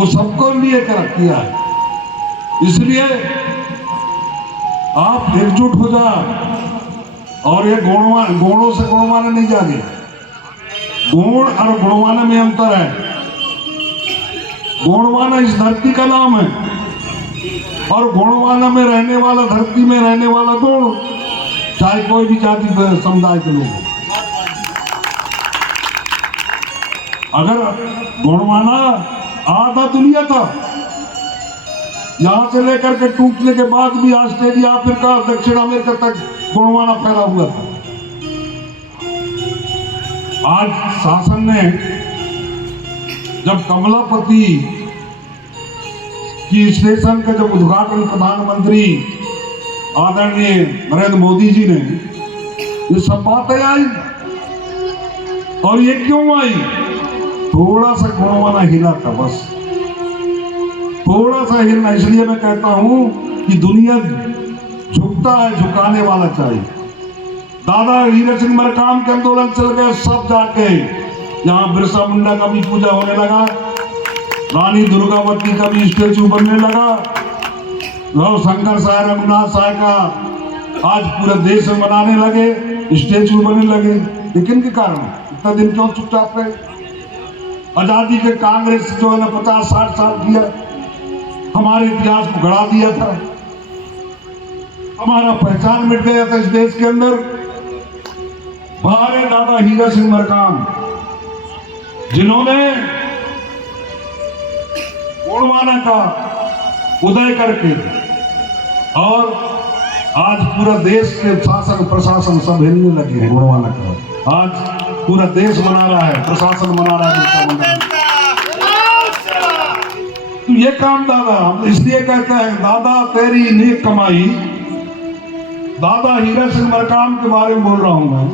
वो सबको लिए कर किया है। इसलिए आप एकजुट हो जाए और ये गुणों से गुणवाना नहीं जागे। गुण और गुणवाना में अंतर है। गुणवाना इस धरती का नाम है और गुणवाना में रहने वाला, धरती में रहने वाला गुण, चाहे कोई भी जाति समुदाय के लोग हो। अगर गुणवाना आधा दुनिया था, यहां से लेकर के टूटने के बाद भी ऑस्ट्रेलिया, अफ्रीका, दक्षिण अमेरिका तक गुणवाना फैला हुआ था। आज शासन ने जब कमलापति की स्टेशन का जब उद्घाटन प्रधानमंत्री आदरणीय नरेंद्र मोदी जी ने, ये सब बातें आई। और ये क्यों आई? थोड़ा सा गुणवाना हिला था, बस थोड़ा सा हिलना। इसलिए मैं कहता हूं कि दुनिया झुकता है, झुकाने वाला चाहिए। दादा हीरा सिंह मरकाम के आंदोलन चल गए, सब जाके यहाँ बिरसा मुंडा का भी पूजा होने लगा, रानी दुर्गावती का भी स्टेचू बनने लगा, लव शंकर साय, रघुनाथ साय का आज पूरे देश में बनाने लगे, स्टेचू बनने लगे। लेकिन के कारण इतना दिन क्यों चुपचाप रहे? आजादी के कांग्रेस जो है ना 50-60 साल किया, हमारे इतिहास को गड़ा दिया था, हमारा पहचान मिट गया था इस देश के अंदर। हमारे दादा हीरा सिंह मरकाम, जिन्होंने गुणवाना का उदय करके और आज पूरा देश के शासन प्रशासन सब हिलने लगे हैं। गुणवाना का आज पूरा देश मना रहा है, प्रशासन मना रहा है। तो ये काम दादा, हम इसलिए कहते हैं दादा तेरी नेक कमाई। दादा हीरा सिंह मरकाम के बारे में बोल रहा हूं मैं,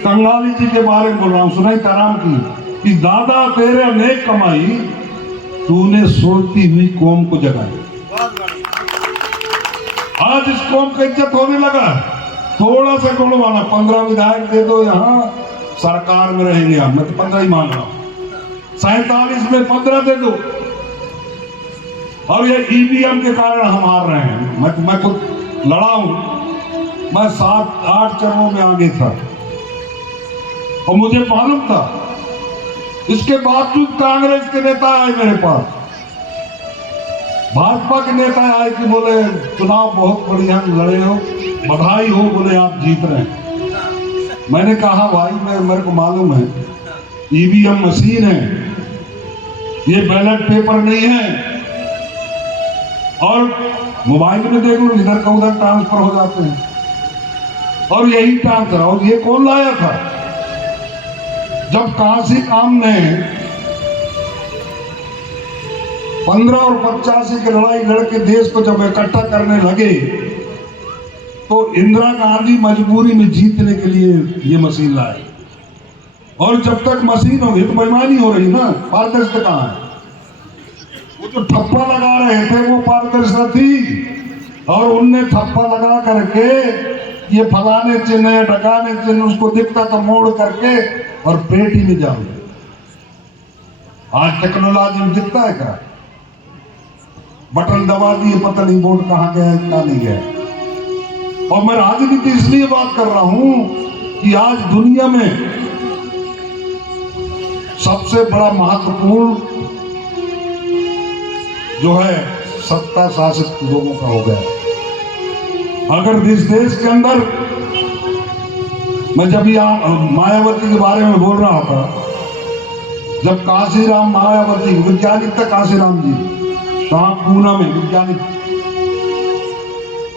कंगाली जी के बारे में बोल रहा हूं, सुनाई ताराम की, कि दादा तेरे नेक कमाई, तूने सोती हुई कौम को जगाई। आज इस कौम का इज्जत होने लगा। थोड़ा सा गुणवाना, 15 विधायक दे दो, यहाँ सरकार में रहेंगे हम। मैं तो 15 ही मांग रहा हूं, 47 में 15 दे दो। और ये ईवीएम के कारण हम हार रहे हैं। मैं खुद लड़ा हूं, मैं 7-8 चरणों में आगे था और मुझे मालूम था। इसके बावजूद कांग्रेस के नेता आए मेरे पास, भाजपा के नेता आए कि बोले चुनाव बहुत बढ़िया लड़े हो, बधाई हो, बोले आप जीत रहे हैं। मैंने कहा भाई मेरे को मालूम है ईवीएम मशीन है, ये बैलेट पेपर नहीं है। और मोबाइल में देख लो, इधर का उधर ट्रांसफर हो जाते हैं। और यही ट्रांसफर, और ये कौन लाया था? जब काशी राम ने 15 और 85 की लड़ाई लड़के देश को जब इकट्ठा करने लगे, तो इंदिरा गांधी मजबूरी में जीतने के लिए ये मशीन लाए। और जब तक मशीन होगी तो बेईमानी हो रही ना, पारदर्शिता कहाँ है? वो जो ठप्पा लगा रहे थे वो पारदर्शिता थी। और उनने ठप्पा लगा करके ये फलाने चिन्ह है, ढकाने चिन्ह, उसको दिखता था मोड़ करके और पेटी में जाओ। आज टेक्नोलॉजी में दिखता है क्या? बटन दबा दिए, पता नहीं वोट कहाँ गया, क्या नहीं गया। और मैं राजनीति इसलिए बात कर रहा हूं कि आज दुनिया में सबसे बड़ा महत्वपूर्ण जो है सत्ता शासित लोगों का हो गया। अगर इस देश के अंदर, मैं जब यहाँ मायावती के बारे में बोल रहा था, जब काशीराम मायावती वैज्ञानिक था, काशीराम जी कहाँ, पूना में वैज्ञानिक,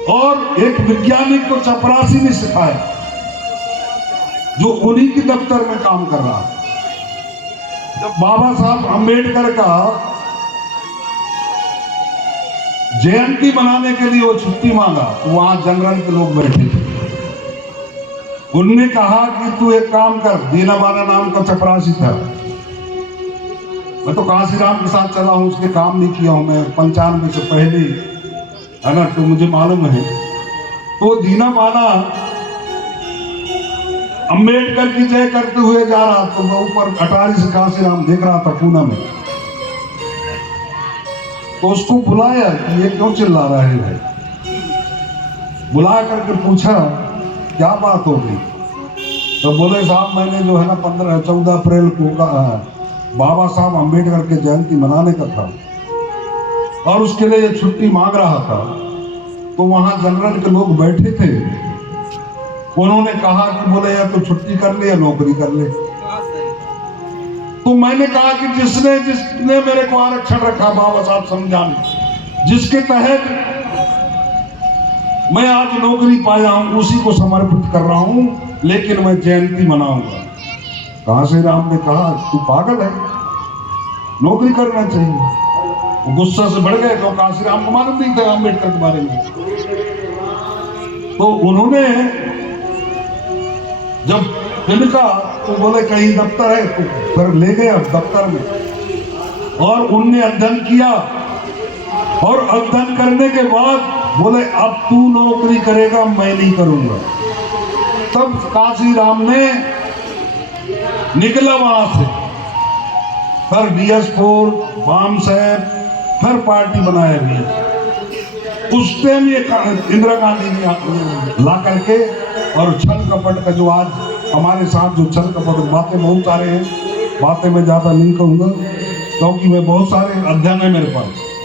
और एक वैज्ञानिक को चपरासी ने सिखाया जो उन्हीं के दफ्तर में काम कर रहा है। जब बाबा साहब अम्बेडकर का जयंती मनाने के लिए वो छुट्टी मांगा, वहां जनरल के लोग बैठे थे। उनने कहा कि तू एक काम कर, दीना बाना नाम का चपरासी था, मैं तो काशीराम के साथ चला हूं, उसके काम नहीं किया हूं मैं 95 से पहले, है ना, तो मुझे मालूम है। तो दीना बाना अम्बेडकर की जय करते हुए जा रहा, तो मैं ऊपर अटारी से काशीराम देख रहा था पूना में। तो उसको बुलाया कि ये क्यों चिल्ला रहे हैं। बुला करके पूछा क्या बात हो गई। तो बोले साहब मैंने जो है ना 14 अप्रैल को बाबा साहब अम्बेडकर के जयंती मनाने का था और उसके लिए छुट्टी मांग रहा था। तो वहां जनरल के लोग बैठे थे, उन्होंने कहा कि बोले या तो छुट्टी कर ले या नौकरी कर ले। तो मैंने कहा कि जिसने मेरे को आरक्षण रखा बाबा साहब संविधान, जिसके तहत मैं आज नौकरी पाया हूं, उसी को समर्पित कर रहा हूं, लेकिन मैं जयंती मनाऊंगा। कांशीराम ने कहा तू पागल है, नौकरी करना चाहिए। वो गुस्सा से बढ़ गए, तो कांशीराम को मालूम नहीं था अम्बेडकर के बारे में। तो उन्होंने जब इनका तो बोले कहीं दफ्तर है, तो फिर ले गए दफ्तर में और उनने अध्ययन किया। और अध्ययन करने के बाद बोले अब तू नौकरी करेगा, मैं नहीं करूंगा। तब कांशीराम ने निकला वहां से, फिर DS4 बाम साहब, फिर पार्टी बनाया गया। उस टाइम ये इंदिरा गांधी ने ला करके और छल कपट का जो आज हमारे साथ जो छल कपट बातें बहुत सारे हैं, बातें मैं ज्यादा नहीं कहूंगा क्योंकि मैं बहुत सारे अध्ययन है मेरे पास।